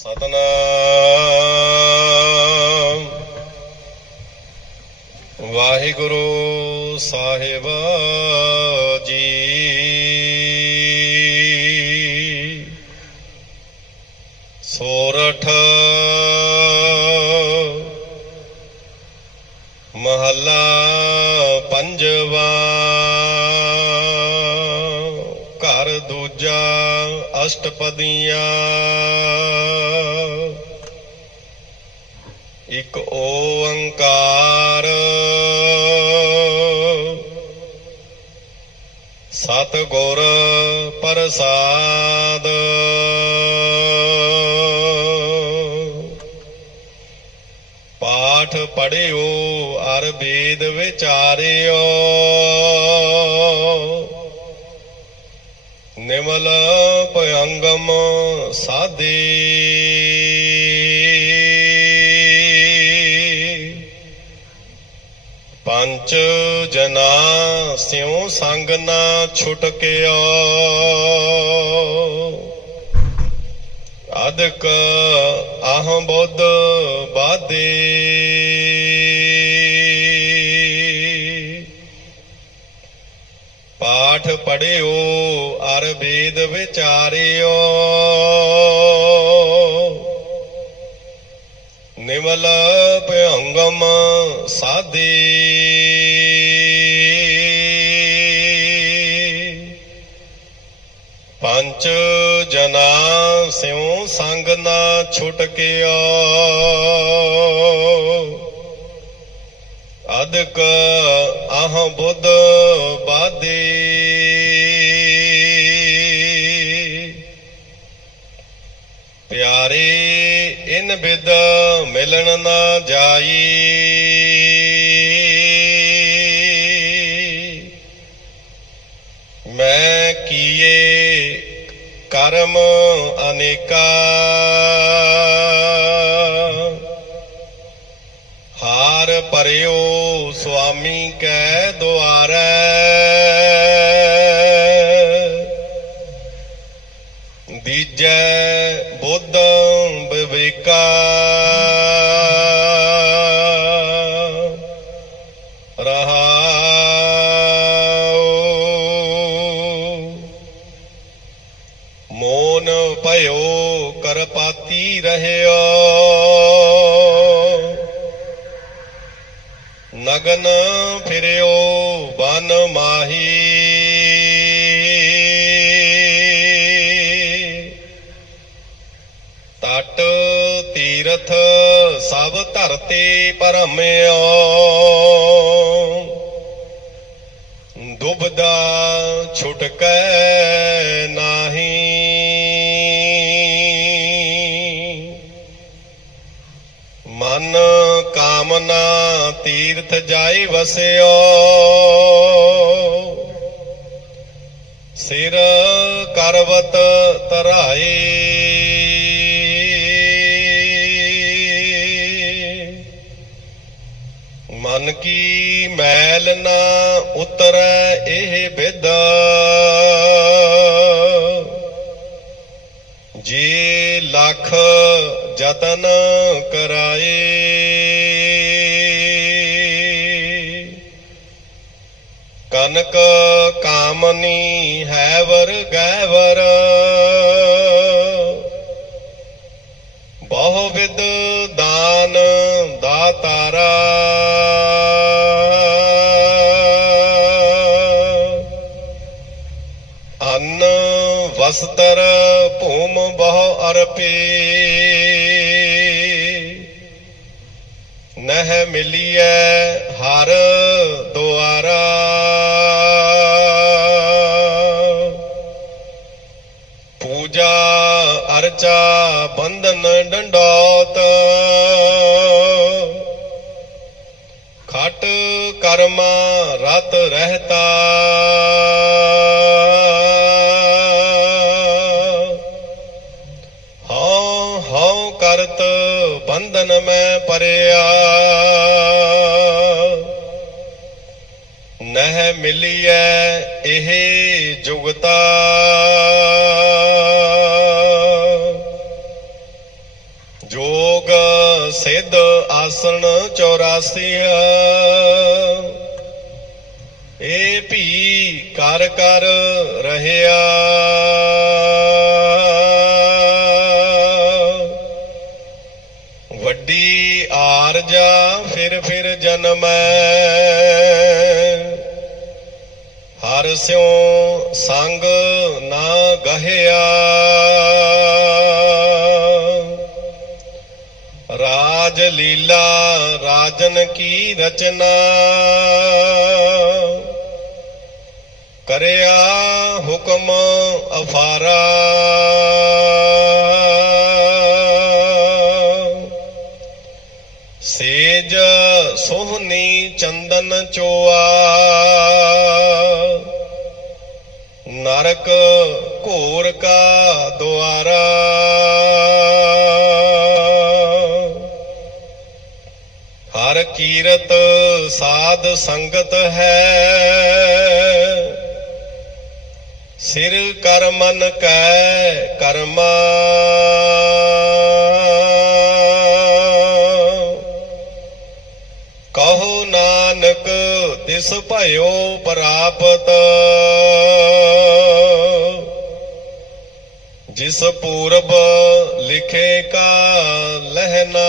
ਸਤਨਾਮ। ਵਾਹਿਗੁਰੂ ਸਾਹਿਬ ਜੀ। ਸੋਰਠ ਮਹੱਲਾ ਪੰਜਵਾ। ਘਰ ਦੂਜਾ ਅਸ਼ਟਪਦੀਆਂ। ਇਕ ਓੰਕਾਰ। ਸਤ ਗੁਰ ਪ੍ਰਸਾਦ। ਪਾਠ ਪੜਿਓ ਅਰ ਵੇਦ ਵਿਚਾਰਿਓ। ਨਿਮਲ ਭਯੰਗਮ ਸਾਧੀ। ਪੰਜ ਜਨਾ ਸਿਉ ਸੰਗ ਨਾ ਛੁਟਕਿਓ ਅਦਕ ਆਹ ਬੁੱਧ ਬਾਦੇ। ਪਾਠ ਪੜਿਓ, ਅਰ ਵੇਦ ਵਿਚਾਰਿਓ। ਨਿਮਲ ਭਯੰਗਮ ਸਾਧੀ ਨਾ ਛੁਟਕਿਓ ਅਦਕ ਆਹ ਬੁੱਧ ਬਾਦੇ। ਪਿਆਰੇ, ਇਨ ਬਿਦ ਮਿਲਣ ਨਾ ਜਾਈ। ਮੈਂ ਕੀਏ ਕਰਮ ਅਨੇਕਾ। ਭਰਿਓ ਸੁਆਮੀ ਕੈ ਦੁਆਰੈ। ਦੀਜੈ ਬੁੱਧ ਵਿਵੇਕਾ ਰਹਾਉ। ਮੋਨ ਭਇਓ ਕਰਪਾਤੀ ਰਹਿਓ। ਨਗਨ ਫਿਰਿਓ ਬਨ ਮਾਹੀ। ਤਟ ਤੀਰਥ ਸਭ ਧਰਤੀ ਪਰਮਿਓ। ਦੁਬਦਾ ਛੁਟਕੈ ਨਾਹੀ। ਮਨ ਕਾਮਨਾ ਤੀਰਥ ਜਾਈ ਵਸਿਓ। ਸਿਰ ਕਰਵਤ ਤਰਾਈ ਮਨ ਕੀ ਮੈਲ ਨਾ ਉਤਰੈ ਇਹ ਬਿਦ। ਜੇ ਲੱਖ ਜਤਨ ਕਰਾਏ ਕਨਕ ਕਾਮਨੀ ਹੈ ਵਰ ਗੈਵਰ। ਬਹੁ ਵਿਦ ਦਾਨ ਦਾਤਾਰਾ। ਅੰਨ ਵਸਤਰ ਭੂਮ ਬਹੁ ਅਰਪੇ। ਨਹਿ ਮਿਲੀਐ ਹਰ ਬੰਧਨ ਡੰਡੋਤ ਖਟ ਕਰਮਾ ਰਤ ਰਹਤਾ। ਹਉ ਹਉ ਕਰਤ ਬੰਧਨ ਮੈਂ ਪਰਿਆ। ਨਹਿ ਮਿਲੀਐ ਇਹ ਜੁਗਤਾ। ਸਿੱਧ ਆਸਣ 84 ਇਹ ਭੀ ਕਰ ਕਰ ਰਹਿਆ। ਵੱਡੀ ਆਰਜਾ ਫਿਰ ਫਿਰ ਜਨਮੈ ਹਰ ਸਿਉ ਸੰਗ ਨਾ ਗਹਿਆ। ਲੀਲਾ ਰਾਜਨ ਕੀ ਰਚਨਾ? ਕਰਿਆ ਹੁਕਮ ਅਫਾਰਾ। ਸੇਜ ਸੋਹਣੀ ਚੰਦਨ ਚੋਆ। ਨਰਕ ਘੋਰ ਕਾ ਸਾਧ ਸੰਗਤ ਹੈ। ਸਿਰ ਕਰ ਮਨ ਕੈ ਕਰਮਾ। ਕਹੋ ਨਾਨਕ ਤਿਸ ਭਇਓ ਪ੍ਰਾਪਤ। ਜਿਸ ਪੂਰਬ ਲਿਖੇ ਕਾ ਲਹਿਨਾ।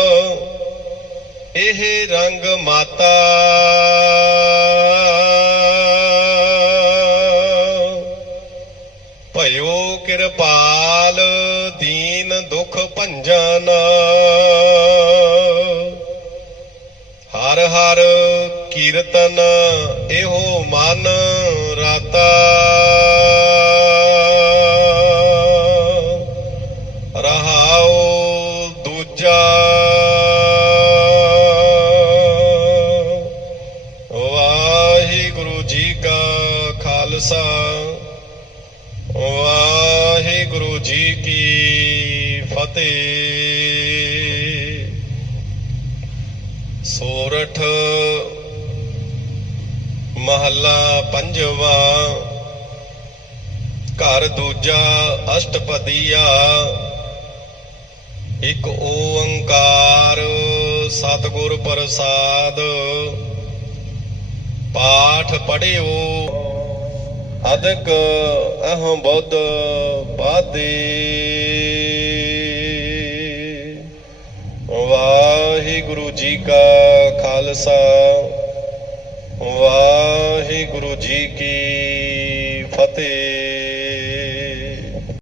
ਇਹ ਰੰਗ ਮਾਤਾ। ਭਇਓ ਕਿਰਪਾਲ ਦੀਨ ਦੁਖ ਭੰਜਨ। ਹਰ ਹਰ ਕੀਰਤਨ ਇਹੋ ਮਨ ਖਾਲਸਾ ਵਾਹਿਗੁਰੂ ਜੀ ਕੀ ਫਤਿਹ। ਸੋਰਠ ਮਹੱਲਾ ਪੰਜਵਾ। ਘਰ ਦੂਜਾ ਅਸ਼ਟਪਦੀਆ। ਇੱਕ ਓੰਕਾਰ ਸਤਿਗੁਰ ਪ੍ਰਸਾਦ। ਪਾਠ ਪੜਿਓ। ਅਦਕ ਅਹੰ ਬੁੱਧ ਬਾਦੇ ਵਾਹਿਗੁਰੂ ਜੀ ਕਾ ਖਾਲਸਾ ਵਾਹਿਗੁਰੂ ਜੀ ਕੀ ਫਤਿਹ।